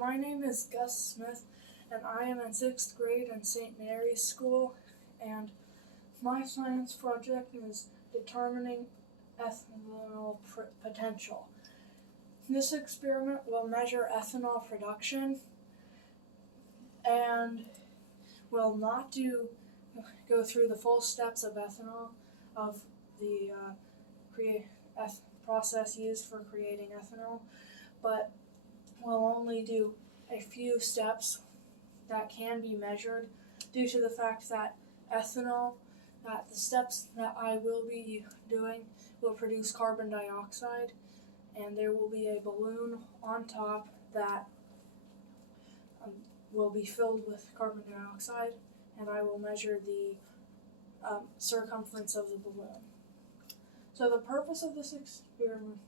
my name is Gus Smith, and I am in 6th grade in St. Mary's School, and my science project is determining ethanol potential. This experiment will measure ethanol production and will not go through the full steps of ethanol, of the process used for creating ethanol, but we'll only do a few steps that can be measured due to the fact that ethanol, that the steps that I will be doing will produce carbon dioxide, and there will be a balloon on top that will be filled with carbon dioxide, and I will measure the circumference of the balloon. So the purpose of this experiment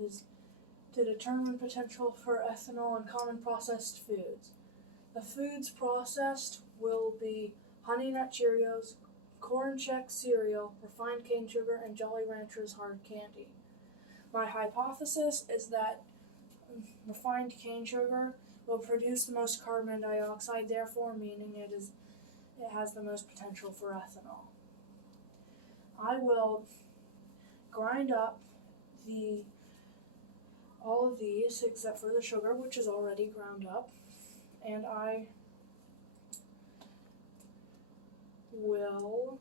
is to determine potential for ethanol in common processed foods. The foods processed will be Honey Nut Cheerios, Corn Chex cereal, refined cane sugar, and Jolly Ranchers hard candy. My hypothesis is that refined cane sugar will produce the most carbon dioxide, therefore meaning it has the most potential for ethanol. I will grind up all of these except for the sugar, which is already ground up, and I will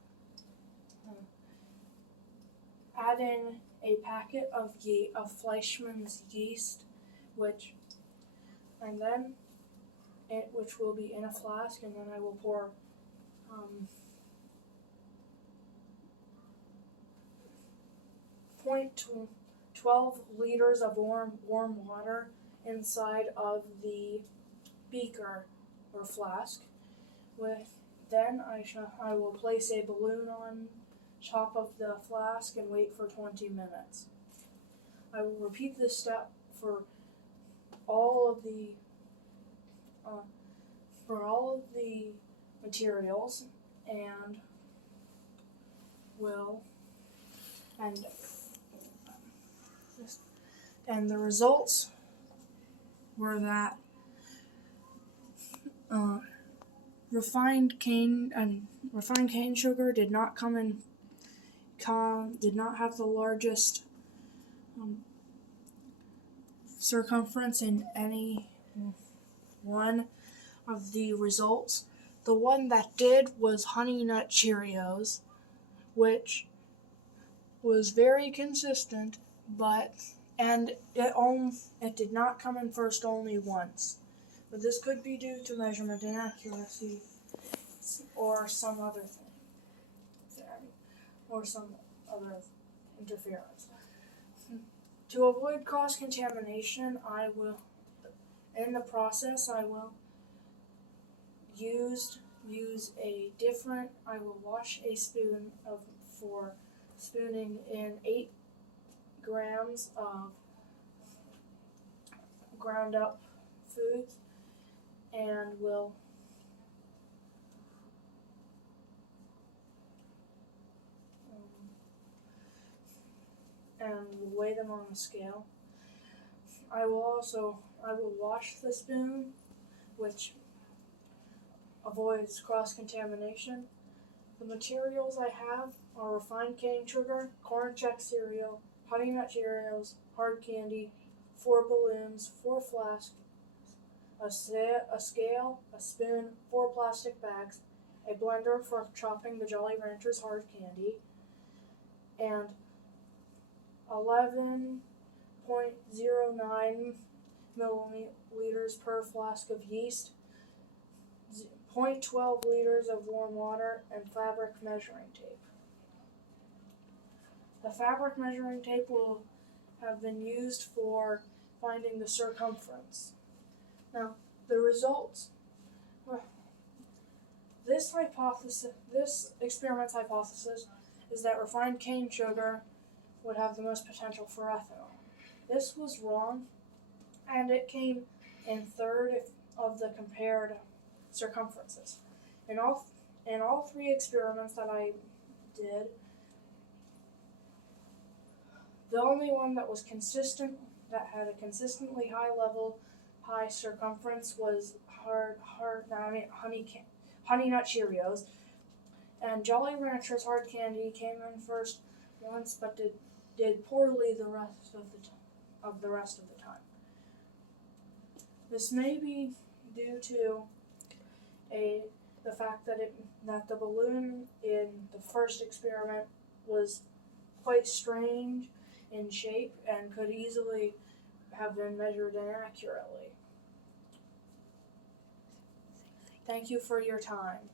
add in a packet of Fleischmann's yeast, which will be in a flask, and then I will pour 0.12 liters of warm water inside of the beaker or flask. Then I will place a balloon on top of the flask and wait for 20 minutes. I will repeat this step for all of the materials, and the results were that refined cane sugar did not have the largest circumference in any one of the results. The one that did was Honey Nut Cheerios, which was very consistent, and it did not come in first only once. But this could be due to measurement inaccuracy or some other thing, or some other interference. To avoid cross-contamination, I will wash a spoon for spooning in 8 grams of ground up foods, and will weigh them on a scale. I will wash the spoon, which avoids cross-contamination. The materials I have are refined cane sugar, Corn Chex cereal, Honey Nut Cheerios, hard candy, 4 balloons, 4 flasks, a scale, a spoon, 4 plastic bags, a blender for chopping the Jolly Ranchers hard candy, and 11.09 milliliters per flask of yeast, 0.12 liters of warm water, and fabric measuring tape. The fabric measuring tape will have been used for finding the circumference. Now, the results. This experiment's hypothesis is that refined cane sugar would have the most potential for ethanol. This was wrong, and it came in third of the compared circumferences. In all 3 experiments that I did, the only one that was consistent, that had a consistently high level pie circumference was Honey Nut Cheerios, and Jolly Ranchers hard candy came in first once, but did poorly the rest of the time. This may be due to the fact that the balloon in the first experiment was quite strange in shape and could easily have been measured inaccurately. Thank you for your time.